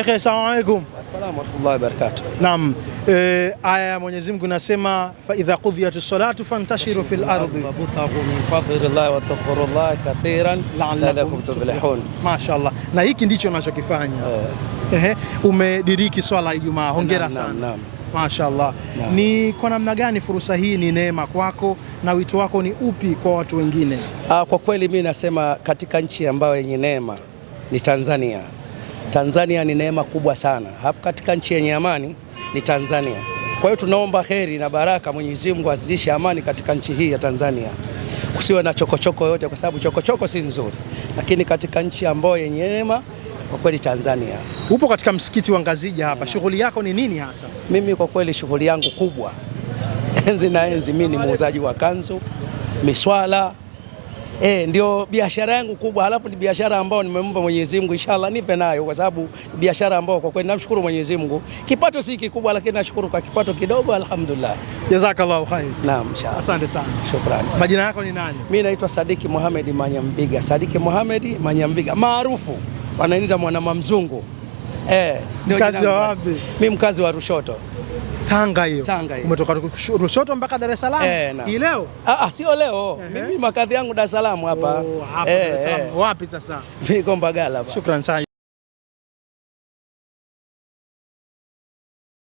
Shekhe, assalamu alaikum. Assalamu warahmatullahi wabarakatuh. Naam, aya ya Mwenyezi Mungu nasema fa idha qudiyatus salatu fantashiru fil ardi wabtaghu min fadlillahi wadhkurullaha kathiran la'allakum tuflihun. Mashaallah. Na hiki ndicho unachokifanya. Umediriki swala Ijumaa. Hongera sana. Naam. Mashaallah. Ni kwa namna gani fursa hii ni neema kwako na wito wako ni upi kwa watu wengine? Kwa kweli mimi nasema katika nchi ambayo yenye neema ni Tanzania. Tanzania ni neema kubwa sana. Halafu katika nchi yenye amani ni Tanzania. Kwa hiyo tunaomba kheri na baraka, Mwenyezi Mungu azidishe amani katika nchi hii ya Tanzania. Kusiwe na chokochoko yote, kwa sababu chokochoko si nzuri. Lakini katika nchi ambayo yenye neema kwa kweli Tanzania. Upo katika msikiti wa Ngazija hapa. Shughuli yako ni nini hasa? Mimi kwa kweli shughuli yangu kubwa enzi na enzi mimi ni muuzaji wa kanzu, miswala. Ndio biashara yangu kubwa, halafu ni biashara ambayo nimempa Mwenyezi Mungu inshallah nipe nayo, kwa sababu biashara ambayo kwa kweli namshukuru Mwenyezi Mungu. Kipato si kikubwa, lakini nashukuru kwa kipato kidogo, alhamdulillah. Jazakallahu khair. Naam, inshallah. Asante sana. Shukrani. Majina yako ni nani? Mimi naitwa Sadiki Mohamed Manyambiga. Sadiki Mohamed Manyambiga maarufu wananiita mwana Mzungu. Mkazi wa wapi? Mimi mkazi wa Lushoto. Tanga hiyo. Umetoka Lushoto mpaka Dar es Salaam? Hii leo? Sio leo. Mimi makadhi yangu Dar es Salaam hapa. Hapa Dar es Salaam. Wapi sasa? Niko Mbagala hapa. Shukrani sana.